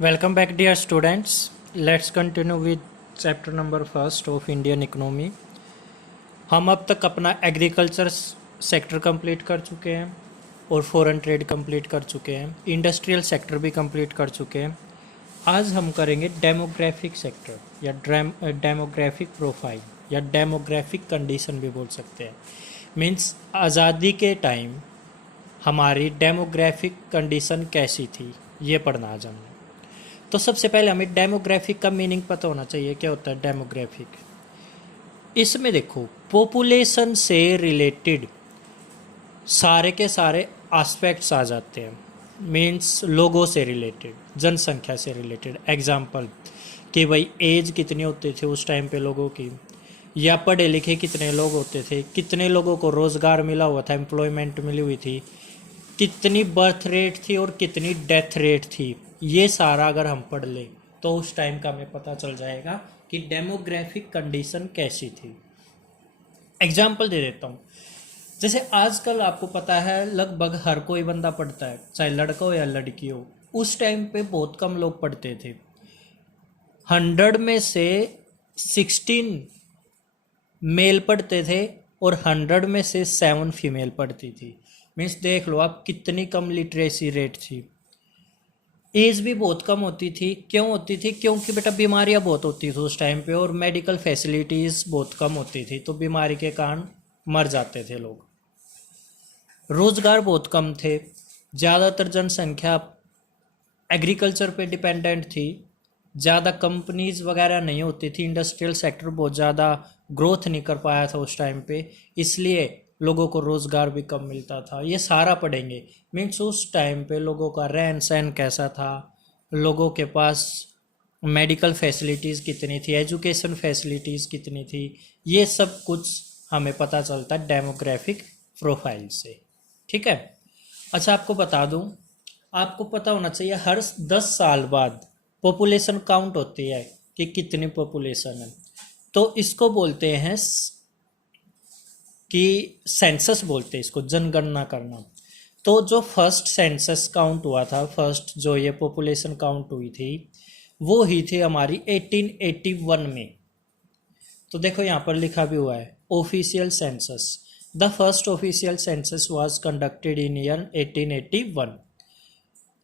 Welcome back, dear students. Let's continue with chapter number first of Indian economy. हम अब तक अपना agriculture sector complete कर चुके हैं और फॉरेन ट्रेड कंप्लीट कर चुके हैं, इंडस्ट्रियल सेक्टर भी कंप्लीट कर चुके हैं। आज हम करेंगे डेमोग्राफिक सेक्टर या डेमोग्राफिक प्रोफाइल या डेमोग्राफिक कंडीशन भी बोल सकते हैं। मीन्स आज़ादी के टाइम हमारी डेमोग्राफिक कंडीशन कैसी थी, ये पढ़ना आज हमने। तो सबसे पहले हमें डेमोग्राफिक का मीनिंग पता होना चाहिए। क्या होता है डेमोग्राफिक? इसमें देखो, पॉपुलेशन से रिलेटेड सारे के सारे एस्पेक्ट्स आ जाते हैं। मीन्स लोगों से रिलेटेड, जनसंख्या से रिलेटेड। एग्जाम्पल कि भाई एज कितनी होती थी उस टाइम पे लोगों की, या पढ़े लिखे कितने लोग होते थे, कितने लोगों को रोज़गार मिला हुआ था, एम्प्लॉयमेंट मिली हुई थी, कितनी बर्थ रेट थी और कितनी डेथ रेट थी। ये सारा अगर हम पढ़ लें तो उस टाइम का हमें पता चल जाएगा कि डेमोग्राफिक कंडीशन कैसी थी। एग्जाम्पल दे देता हूँ। जैसे आजकल आपको पता है लगभग हर कोई बंदा पढ़ता है, चाहे लड़का हो या लड़की हो। उस टाइम पे बहुत कम लोग पढ़ते थे। 100 में से 16 मेल पढ़ते थे और 100 में से 7 फीमेल पढ़ती थी। मीन्स देख लो आप कितनी कम लिटरेसी रेट थी। एज भी बहुत कम होती थी। क्यों होती थी? क्योंकि बेटा बीमारियां बहुत होती थी उस टाइम पे और मेडिकल फैसिलिटीज़ बहुत कम होती थी, तो बीमारी के कारण मर जाते थे लोग। रोज़गार बहुत कम थे। ज़्यादातर जनसंख्या एग्रीकल्चर पे डिपेंडेंट थी। ज़्यादा कंपनीज वगैरह नहीं होती थी। इंडस्ट्रियल सेक्टर बहुत ज़्यादा ग्रोथ नहीं कर पाया था उस टाइम पे, इसलिए लोगों को रोज़गार भी कम मिलता था। ये सारा पढ़ेंगे। मीन्स उस टाइम पे लोगों का रहन सहन कैसा था, लोगों के पास मेडिकल फैसिलिटीज़ कितनी थी, एजुकेशन फैसिलिटीज़ कितनी थी, ये सब कुछ हमें पता चलता है डेमोग्राफिक प्रोफाइल से। ठीक है। अच्छा, आपको बता दूं, आपको पता होना चाहिए हर 10 साल बाद पॉपुलेशन काउंट होती है कि कितनी पॉपुलेशन है। तो इसको बोलते हैं कि सेंसस बोलते हैं इसको, जनगणना करना। तो जो फर्स्ट सेंसस काउंट हुआ था, फर्स्ट जो ये पॉपुलेशन काउंट हुई थी, वो ही थी हमारी 1881 में। तो देखो यहाँ पर लिखा भी हुआ है official census. The first official census was conducted in year 1881।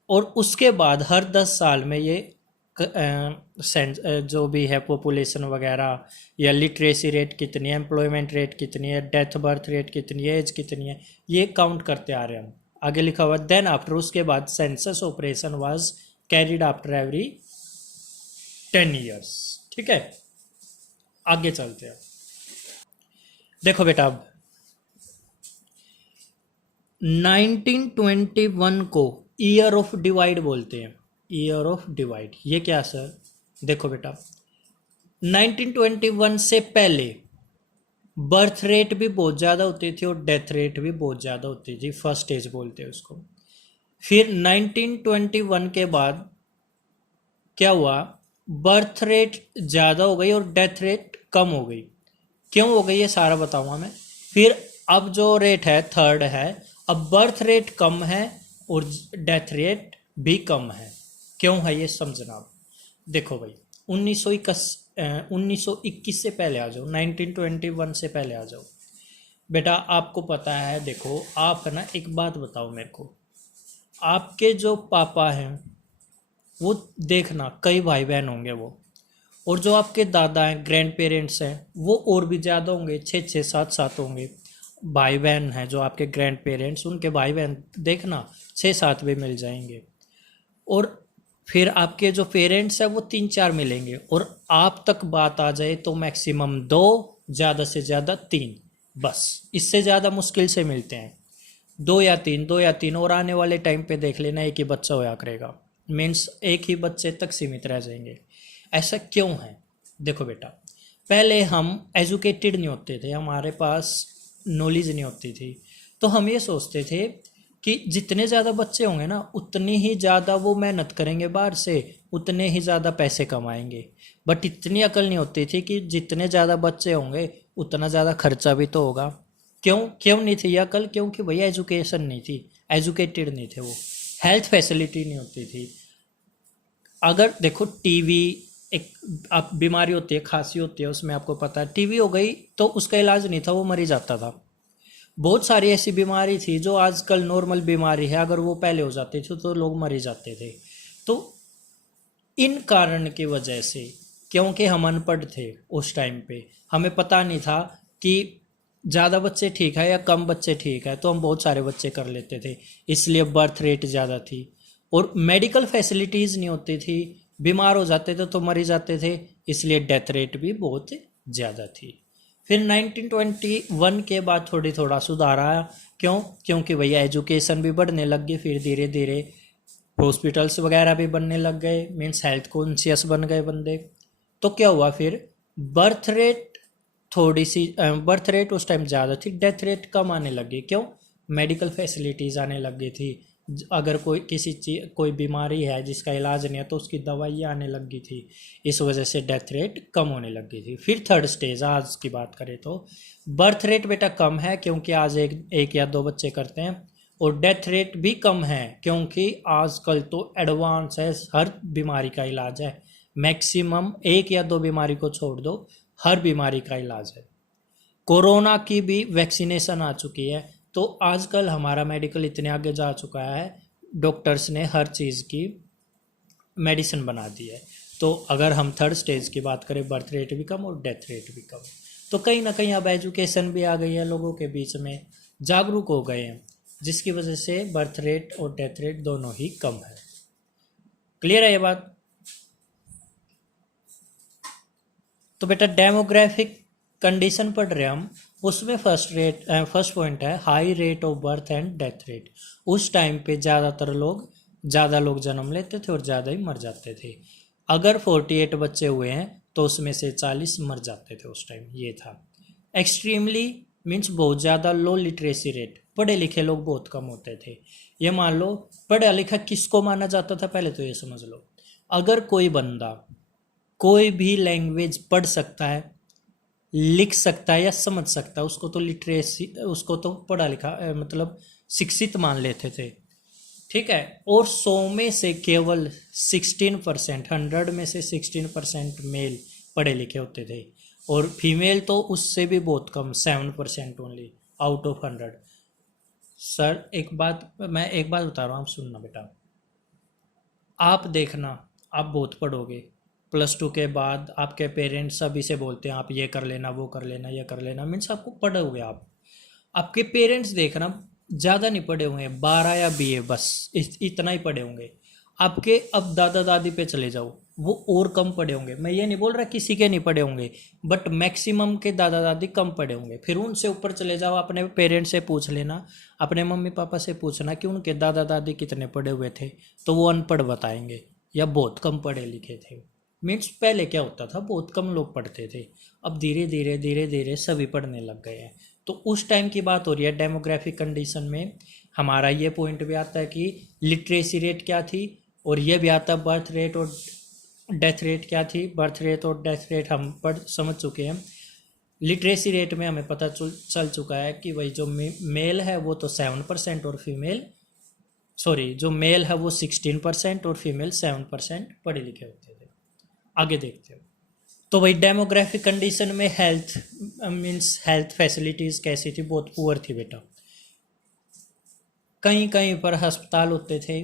और उसके बाद हर 10 साल में ये जो भी है पॉपुलेशन वगैरह, या लिटरेसी रेट कितनी है, एम्प्लॉयमेंट रेट कितनी है, डेथ बर्थ रेट कितनी है, एज कितनी है, ये काउंट करते आ रहे हैं हम। आगे लिखा हुआ देन आफ्टर, उसके बाद census operation was carried after every 10 years. ठीक है, आगे चलते हैं। देखो बेटा, अब 1921 को ईयर ऑफ डिवाइड बोलते हैं। ईयर ऑफ डिवाइड, ये क्या सर? देखो बेटा, 1921 से पहले बर्थ रेट भी बहुत ज़्यादा होती थी और डेथ रेट भी बहुत ज़्यादा होती थी। फर्स्ट स्टेज बोलते हैं उसको। फिर 1921 के बाद क्या हुआ? बर्थ रेट ज़्यादा हो गई और डेथ रेट कम हो गई। क्यों हो गई ये सारा बताऊंगा मैं। फिर अब जो रेट है थर्ड है, अब बर्थ रेट कम है और डेथ रेट भी कम है। क्यों है ये समझना आप। देखो भाई, 1921 से पहले आ जाओ, 1921 से पहले आ जाओ। बेटा आपको पता है, देखो आप है ना, एक बात बताओ मेरे को, आपके जो पापा हैं वो देखना कई भाई बहन होंगे वो, और जो आपके दादा हैं, ग्रैंड पेरेंट्स हैं, वो और भी ज़्यादा होंगे, 6 7 7 होंगे। भाई बहन हैं जो आपके ग्रैंड पेरेंट्स, उनके भाई बहन देखना 6 7 भी मिल जाएंगे। और फिर आपके जो पेरेंट्स हैं वो 3 4 मिलेंगे, और आप तक बात आ जाए तो मैक्सिमम 2, ज़्यादा से ज़्यादा 3, बस इससे ज़्यादा मुश्किल से मिलते हैं। 2 या 3, 2 या 3, और आने वाले टाइम पे देख लेना एक ही बच्चा होया करेगा। मीन्स एक ही बच्चे तक सीमित रह जाएंगे। ऐसा क्यों है? देखो बेटा, पहले हम एजुकेटेड नहीं होते थे, हमारे पास नॉलेज नहीं होती थी, तो हम ये सोचते थे कि जितने ज़्यादा बच्चे होंगे ना उतनी ही ज़्यादा वो मेहनत करेंगे बाहर से, उतने ही ज़्यादा पैसे कमाएंगे। बट इतनी अकल नहीं होती थी कि जितने ज़्यादा बच्चे होंगे उतना ज़्यादा खर्चा भी तो होगा। क्यों क्यों नहीं थी ये अकल? क्योंकि भैया एजुकेशन नहीं थी, एजुकेटेड नहीं थे वो, हेल्थ फैसिलिटी नहीं होती थी। अगर देखो टीवी एक आप बीमारी होती है, खांसी होती है, उसमें आपको पता है टीवी हो गई तो उसका इलाज नहीं था, वो मर ही जाता था। बहुत सारी ऐसी बीमारी थी जो आजकल नॉर्मल बीमारी है, अगर वो पहले हो जाती थी तो लोग मर ही जाते थे। तो इन कारण की वजह से, क्योंकि हम अनपढ़ थे उस टाइम पे, हमें पता नहीं था कि ज़्यादा बच्चे ठीक है या कम बच्चे ठीक है, तो हम बहुत सारे बच्चे कर लेते थे, इसलिए बर्थ रेट ज़्यादा थी। और मेडिकल फैसिलिटीज़ नहीं होती थी, बीमार हो जाते थे तो मर ही जाते थे, इसलिए डेथ रेट भी बहुत ज़्यादा थी। फिर 1921 के बाद थोड़ी थोड़ा सुधार आया। क्यों? क्योंकि भैया एजुकेशन भी बढ़ने लग गई, फिर धीरे धीरे हॉस्पिटल्स वगैरह भी बनने लग गए, मीन्स हेल्थ कॉन्शियस बन गए बंदे। तो क्या हुआ फिर, बर्थ रेट थोड़ी सी बर्थ रेट उस टाइम ज़्यादा थी, डेथ रेट कम आने लगी। क्यों? मेडिकल फैसिलिटीज़ आने लग गई थी। अगर कोई किसी चीज कोई बीमारी है जिसका इलाज नहीं है तो उसकी दवाइयाँ आने लग गई थी, इस वजह से डेथ रेट कम होने लग गई थी। फिर थर्ड स्टेज आज की बात करें तो बर्थ रेट बेटा कम है, क्योंकि आज एक या दो बच्चे करते हैं, और डेथ रेट भी कम है क्योंकि आजकल तो एडवांस है, हर बीमारी का इलाज है। मैक्सिमम एक या दो बीमारी को छोड़ दो, हर बीमारी का इलाज है। कोरोना की भी वैक्सीनेशन आ चुकी है। तो आजकल हमारा मेडिकल इतने आगे जा चुका है, डॉक्टर्स ने हर चीज़ की मेडिसिन बना दी है। तो अगर हम थर्ड स्टेज की बात करें, बर्थ रेट भी कम और डेथ रेट भी कम। तो कहीं ना कहीं अब एजुकेशन भी आ गई है, लोगों के बीच में जागरूक हो गए हैं, जिसकी वजह से बर्थ रेट और डेथ रेट दोनों ही कम है। क्लियर है ये बात? तो बेटा डेमोग्राफिक कंडीशन पढ़ रहे हम, उसमें फर्स्ट पॉइंट है high rate of birth and death rate. उस टाइम पे ज़्यादा लोग जन्म लेते थे और ज़्यादा ही मर जाते थे। अगर 48 बच्चे हुए हैं तो उसमें से 40 मर जाते थे उस टाइम, ये था। एक्सट्रीमली मीन्स बहुत ज़्यादा लो लिटरेसी रेट, पढ़े लिखे लोग बहुत कम होते थे। ये मान लो पढ़ा लिखा किसको माना जाता था, पहले तो ये समझ लो, अगर कोई बंदा कोई भी लैंग्वेज पढ़ सकता है, लिख सकता है या समझ सकता है, उसको तो लिटरेसी, उसको तो पढ़ा लिखा मतलब शिक्षित मान लेते थे। ठीक है। और 100 में से केवल 16%, 100 में से 16% मेल पढ़े लिखे होते थे, और फीमेल तो उससे भी बहुत कम, 7% ओनली आउट ऑफ 100। सर मैं एक बात बता रहा हूँ, आप सुनना बेटा। आप देखना, आप बहुत पढ़ोगे, +2 के बाद आपके पेरेंट्स सभी से बोलते हैं आप ये कर लेना, वो कर लेना, ये कर लेना, मीन्स आपको पढ़ोगे आप। आपके पेरेंट्स देखना ज़्यादा नहीं पढ़े हुए हैं, 12 या BA बस इतना ही पढ़े होंगे। आपके अब दादा दादी पे चले जाओ, वो और कम पढ़े होंगे। मैं ये नहीं बोल रहा किसी के नहीं पढ़े होंगे, बट मैक्सिमम के दादा दादी कम पढ़े होंगे। फिर उनसे ऊपर चले जाओ, अपने पेरेंट्स से पूछ लेना, अपने मम्मी पापा से पूछना कि उनके दादा दादी कितने पढ़े हुए थे, तो वो अनपढ़ बताएंगे या बहुत कम पढ़े लिखे थे। मीन्स पहले क्या होता था, बहुत कम लोग पढ़ते थे, अब धीरे धीरे सभी पढ़ने लग गए हैं। तो उस टाइम की बात हो रही है। डेमोग्राफिक कंडीशन में हमारा ये पॉइंट भी आता है कि लिटरेसी रेट क्या थी, और ये भी आता है बर्थ रेट और डेथ रेट क्या थी। बर्थ रेट और डेथ रेट हम पढ़ समझ चुके हैं। लिटरेसी रेट में हमें पता चल चुका है कि भाई जो मेल है वो तो 7% और फीमेल, सॉरी, जो मेल है वो 16% और फीमेल 7% पढ़े लिखे होते थे। आगे देखते हैं। तो भाई डेमोग्राफिक कंडीशन में हेल्थ मीन्स हेल्थ फैसिलिटीज़ कैसी थी, बहुत पुअर थी बेटा। कहीं कहीं पर अस्पताल होते थे,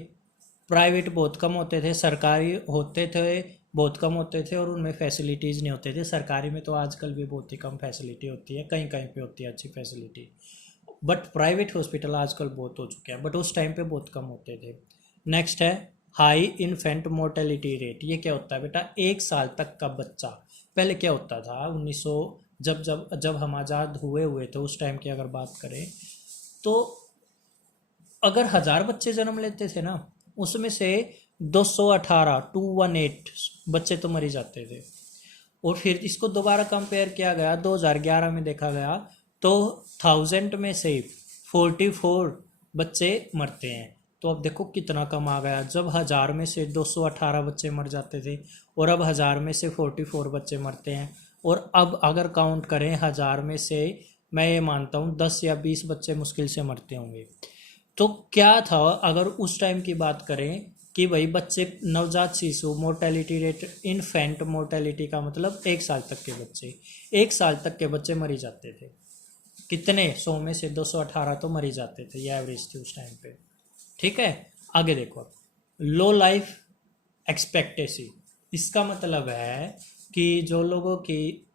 प्राइवेट बहुत कम होते थे, सरकारी होते थे बहुत कम होते थे, और उनमें फैसिलिटीज़ नहीं होते थे। सरकारी में तो आजकल भी बहुत ही कम फैसिलिटी होती है, कहीं कहीं पे होती है अच्छी फैसिलिटी, बट प्राइवेट हॉस्पिटल आजकल बहुत हो चुके हैं, बट उस टाइम पे बहुत कम होते थे। नेक्स्ट है हाई इन्फेंट मोर्टेलिटी रेट। ये क्या होता है बेटा, 1 साल तक का बच्चा। पहले क्या होता था 1900 जब जब जब हम आज़ाद हुए थे उस टाइम की अगर बात करें, तो अगर 1000 बच्चे जन्म लेते थे ना, उसमें से 218 बच्चे तो मर ही जाते थे। और फिर इसको दोबारा कंपेयर किया गया, 2011 में देखा गया तो 1000 में से 44 बच्चे मरते हैं। तो अब देखो कितना कम आ गया, जब 1000 में से 218 बच्चे मर जाते थे, और अब 1000 में से 44 बच्चे मरते हैं। और अब अगर काउंट करें 1000 में से, मैं ये मानता हूँ 10 या 20 बच्चे मुश्किल से मरते होंगे। तो क्या था, अगर उस टाइम की बात करें कि भाई बच्चे, नवजात शिशु मोर्टेलिटी रेट, इन्फेंट मोर्टेलिटी का मतलब 1 साल तक के बच्चे, 1 साल तक के बच्चे मरी जाते थे। कितने 100 में से 218 तो मरी जाते थे, ये एवरेज थी उस टाइम पे। ठीक है, आगे देखो, लो लाइफ एक्सपेक्टेसी, इसका मतलब है कि जो लोगों की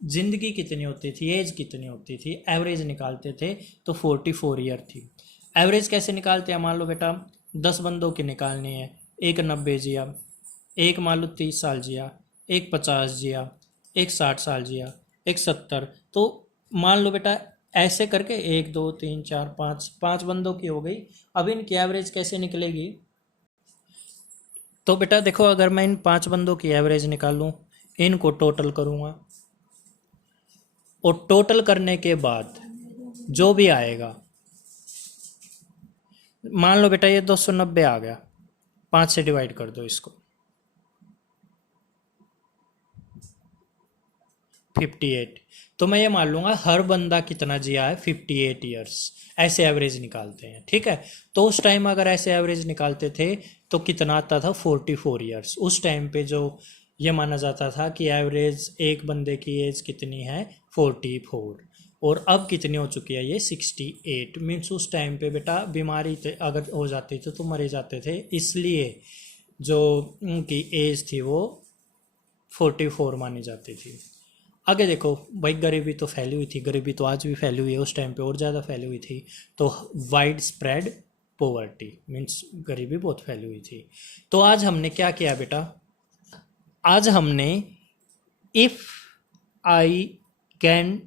जिंदगी कितनी होती थी, एज कितनी होती थी, एवरेज निकालते थे तो 44 ईयर थी। एवरेज कैसे निकालते हैं, मान लो बेटा 10 बंदों की निकालनी है, एक 90 जिया, एक मान लो 30 साल जिया, एक 50 जिया, एक 60 साल जिया, एक 70, तो मान लो बेटा ऐसे करके 1 2 3 4 5 5 बंदों की हो गई। अब इनकी एवरेज कैसे निकलेगी, तो बेटा देखो अगर मैं इन 5 बंदों की एवरेज निकालूं, इनको टोटल करूंगा, और टोटल करने के बाद जो भी आएगा, मान लो बेटा ये 290 आ गया, 5 से डिवाइड कर दो इसको, 58, तो मैं ये मान लूंगा हर बंदा कितना जिया है, 58 ईयर्स, ऐसे एवरेज निकालते हैं। ठीक है, तो उस टाइम अगर ऐसे एवरेज निकालते थे तो कितना आता था, 44 ईयर्स। उस टाइम पे जो ये माना जाता था कि एवरेज एक बंदे की एज कितनी है, 44, और अब कितनी हो चुकी है, ये 68। मीन्स उस टाइम पे बेटा बीमारी अगर हो जाती थी तो मरे जाते थे, इसलिए जो उनकी एज थी वो 44 मानी जाती थी। आगे देखो भाई, गरीबी तो फैली हुई थी, गरीबी तो आज भी फैली हुई है, उस टाइम पे और ज़्यादा फैली हुई थी। तो वाइड स्प्रेड पोवर्टी मीन्स गरीबी बहुत फैली हुई थी। तो आज हमने क्या किया बेटा, आज हमने इफ़ आई कैन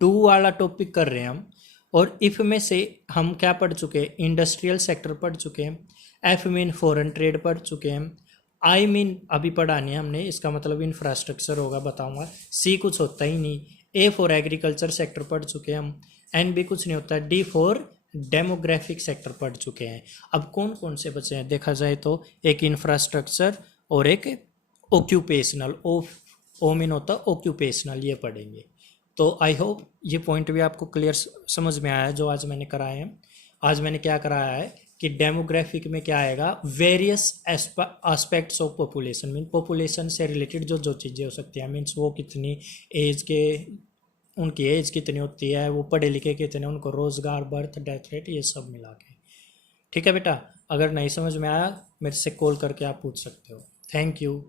डू वाला टॉपिक कर रहे हैं हम, और इफ़ में से हम क्या पढ़ चुके हैं, इंडस्ट्रियल सेक्टर पढ़ चुके हैं, एफ मीन फॉरेन ट्रेड पढ़ चुके हैं, आई मीन अभी पढ़ा नहीं हमने, इसका मतलब इंफ्रास्ट्रक्चर होगा, बताऊंगा। सी कुछ होता ही नहीं, ए फॉर एग्रीकल्चर सेक्टर पढ़ चुके हैं हम, एन भी कुछ नहीं होता, डी फॉर डेमोग्राफिक सेक्टर पढ़ चुके हैं। अब कौन कौन से बचे हैं देखा जाए तो, एक इंफ्रास्ट्रक्चर और एक ऑक्यूपेशनल, ओ मीन होता ऑक्यूपेशनल, ये पढ़ेंगे। तो आई होप ये पॉइंट भी आपको क्लियर समझ में आया जो आज मैंने कराए हैं। आज मैंने क्या कराया है कि डेमोग्राफिक में क्या आएगा, various aspects of population, mean population से रिलेटेड जो जो चीज़ें हो सकती हैं, मीन्स वो कितनी एज के, उनकी एज कितनी होती है, वो पढ़े लिखे कितने, उनको रोज़गार, बर्थ डेथ रेट, ये सब मिला के। ठीक है बेटा, अगर नहीं समझ में आया मेरे से कॉल करके आप पूछ सकते हो। Thank you.